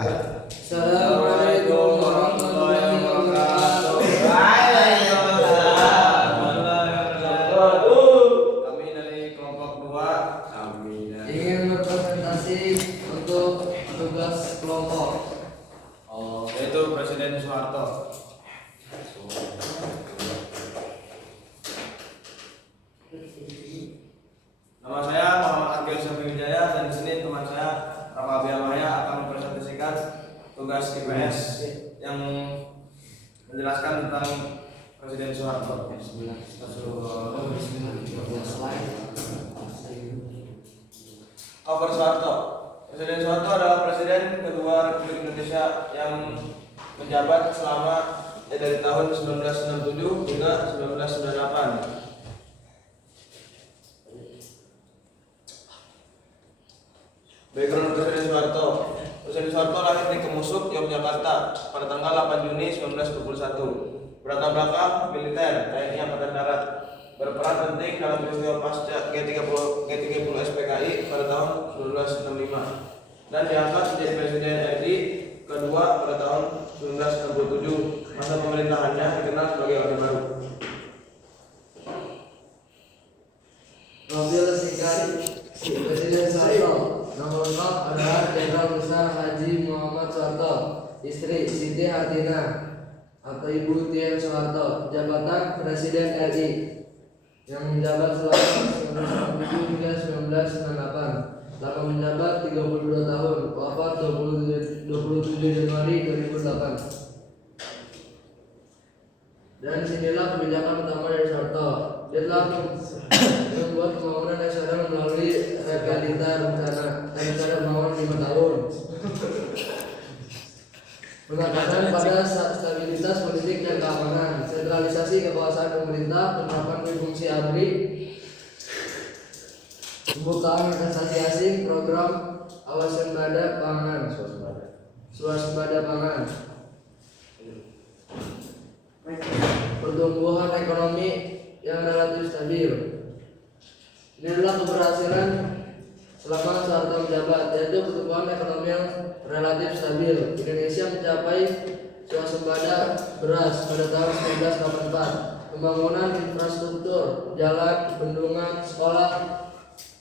Assalamualaikum warahmatullahi wabarakatuh. Kami dari kelompok 2 ingin berpresentasi untuk tugas kelompok. yaitu Presiden Soeharto. Nama saya Muhammad Agil Syafiwijaya dan di sini teman saya Rama Abiyamaya akan mempresentasikan tugas IPS yang menjelaskan tentang Presiden Soeharto. Cover Soeharto. Presiden Soeharto adalah presiden kedua Republik Indonesia yang menjabat selama dari tahun 1967 hingga 1998. Background Presiden Soeharto. Presiden Soeharto lahir di Kemusuk, Yogyakarta pada tanggal 8 Juni 1921. Berlatar belakang militer TNI Angkatan Darat, berperan penting dalam peristiwa pasca G30 SPKI pada tahun 1965 dan diangkat menjadi Presiden RI kedua pada tahun 1967. Masa pemerintahannya dikenal sebagai Orde Baru. Profil singkat Presiden Soeharto. Nama lengkap adalah Jenderal Besar Haji Muhammad Soeharto, istri Siti Hartina atau Ibu Tien Soeharto. Jabatan Presiden RI yang menjabat selama 1997 hingga 1998. Lama menjabat 32 tahun, wafat 27 Januari 2008. Dan sinilah kebijakan utama dari Soeharto. Dia telah membuat pembangunan nasional melalui realita rencana pembangunan 5 tahun. Penekanan pada stabilitas politik dan keamanan, sentralisasi kekuasaan pemerintah, penerapan fungsi ABRI, pembukaan investasi asing, program swasembada pangan, pertumbuhan ekonomi yang relatif stabil. Ini adalah keberhasilan selama Soeharto menjabat, yaitu pertumbuhan ekonomi yang relatif stabil. Indonesia mencapai swasembada beras pada tahun 1984. Pembangunan infrastruktur, jalan, bendungan, sekolah,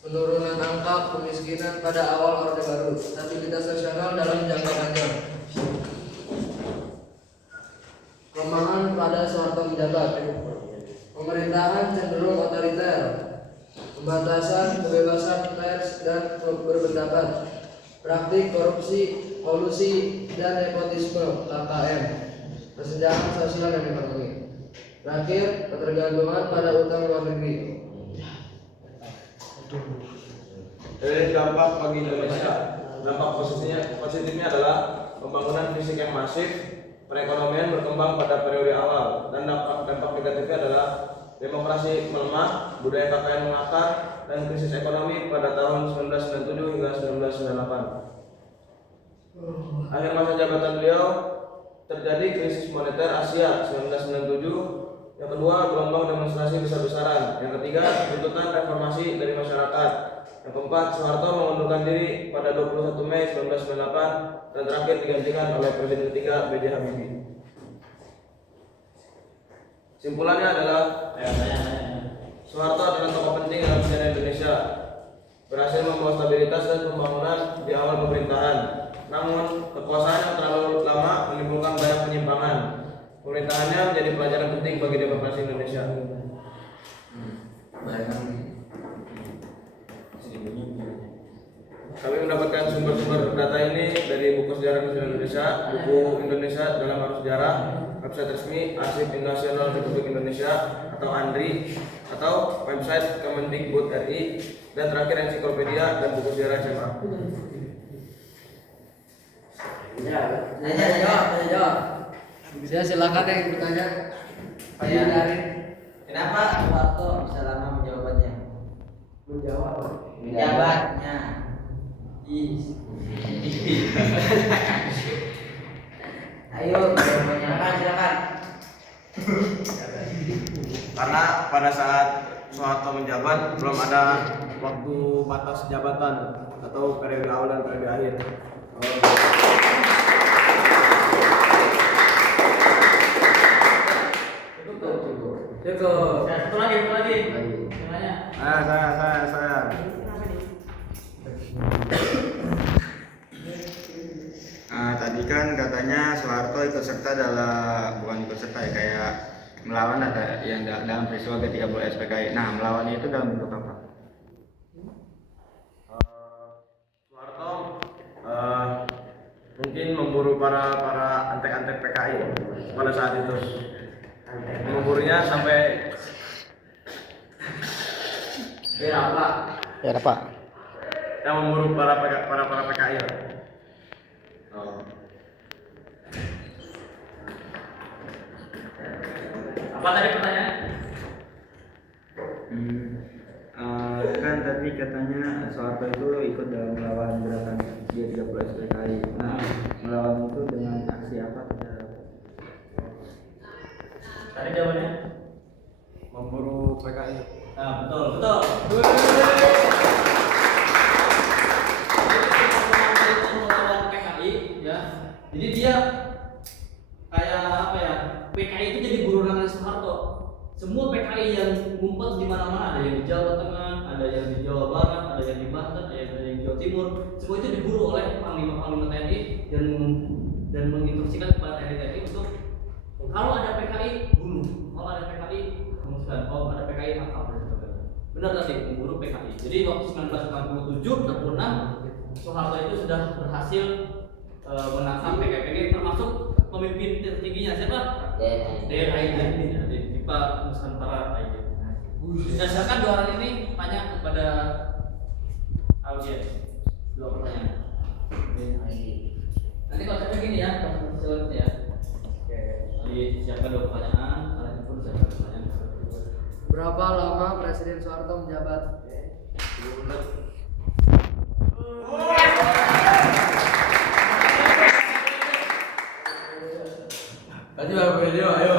penurunan angka kemiskinan pada awal Orde Baru, stabilitas nasional dalam jangka panjang. Kelemahan pada Soeharto menjabat, pemerintahan cenderung otoriter, pembatasan kebebasan pers dan berpendapat, praktik korupsi, kolusi, dan nepotisme (KKN), kesenjangan sosial dan ekonomi. Terakhir, ketergantungan pada utang luar negeri. Dari dampak bagi Indonesia, dampak positifnya adalah pembangunan fisik yang masif, perekonomian berkembang pada periode awal, dan dampak negatifnya adalah demokrasi melemah, budaya KKN mengakar, dan krisis ekonomi pada tahun 1997 hingga 1998. Akhir masa jabatan beliau terjadi krisis moneter Asia 1997. Yang kedua, gelombang demonstrasi besar-besaran. Yang ketiga, tuntutan reformasi dari masyarakat. Yang keempat, Soeharto mengundurkan diri pada 21 Mei 1998 dan terakhir digantikan oleh Presiden ketiga B.J. Habibie. Simpulannya adalah Soeharto adalah tokoh penting dalam sejarah Indonesia, berhasil membawa stabilitas dan pembangunan di awal pemerintahan. Namun, kekuasaan yang terlalu lama menimbulkan banyak penyimpangan. Pemerintahannya menjadi pelajaran penting bagi demokrasi Indonesia. Kami mendapatkan sumber-sumber data ini dari buku Sejarah Nasional Indonesia, buku Indonesia dalam Arus Sejarah, website resmi Arsip Nasional Republik Indonesia atau ANRI, atau website Kemendikbud RI, dan terakhir ensiklopedia dan buku sejarah SMA. Ya, silakan yang bertanya. Kenapa Soeharto bisa lama menjabatnya? Menjabatnya. Ayo, silakan. Karena pada saat Soeharto menjabat belum ada waktu batas jabatan atau periode awal dan periode akhir. Tadi kan katanya Soeharto ikut serta dalam, bukan ikut serta ya, kayak melawan ada yang dalam peristiwa G30 SPKI. Nah, melawannya itu dalam bentuk apa? Soeharto mungkin memburu para antek-antek PKI pada saat itu. Memburunya sampai Ya apa? yang memburu para PKI. Apa tadi pertanyaan? Kan tadi katanya Soeharto itu ikut dalam melawan gerakan G30 SPKI. Nah, melawan itu dengan aksi apa? Tadi jawabannya? Memburu PKI. Nah, betul. Itu melawan PKI, ya. Jadi dia kayak apa ya? PKI itu jadi buronan Soeharto. Semua PKI yang ngumpet di mana-mana, ada yang di Jawa Tengah, ada yang di Jawa Barat, ada yang di Banten, ada yang di Jawa Timur. Semua itu diburu oleh panglima-panglima TNI dan menginstruksikan kepada TNI untuk kalau ada PKI bunuh, kalau ada PKI musnahkan, kalau ada PKI tangkap dan sebagainya. Benar tadi memburu PKI. Jadi waktu 1967-66 Soeharto itu sudah berhasil menangkap PKI termasuk pemimpin tertingginya siapa? DNI Pak Nusantara. Berdasarkan dua orang ini tanya kepada audiens dua pertanyaan. Nanti konsepnya gini ya, selanjutnya ya. Oke, jadi siapkan dua pertanyaan, kalian pun siapkan pertanyaan. Berapa lama Presiden Soeharto menjabat? Tadi baru video, ayo.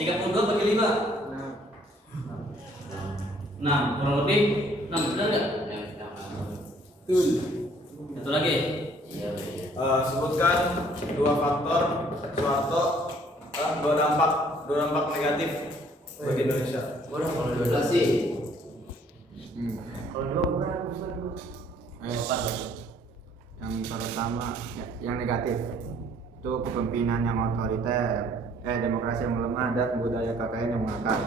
32 bagi 5. 6, kurang lebih 6, benar nggak? Satu lagi. Sebutkan dua faktor Soeharto, dua dampak negatif bagi Indonesia. Kalau 12 sih. Kalau yang pertama, yang negatif itu kepemimpinan yang otoriter, demokrasi yang melemah dan budaya KKN yang mengakar.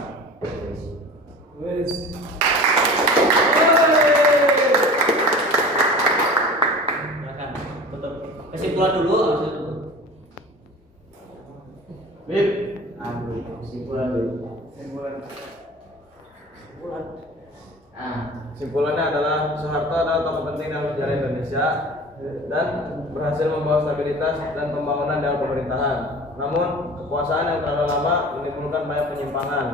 Silakan. Betul. Kesimpulan dulu, Bib, Kesimpulan dulu. kesimpulannya adalah Soeharto adalah tokoh penting dalam sejarah Indonesia dan berhasil membawa stabilitas dan pembangunan dalam pemerintahan. Namun, kekuasaan yang terlalu lama menimbulkan banyak penyimpangan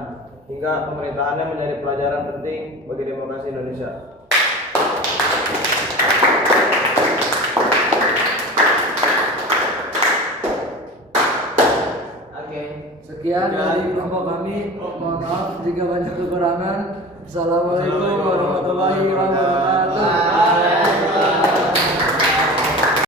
hingga pemerintahannya menjadi pelajaran penting bagi demokrasi Indonesia. Sekian dari kelompok kami. Mohon maaf jika banyak kekurangan. Assalamualaikum warahmatullahi wabarakatuh.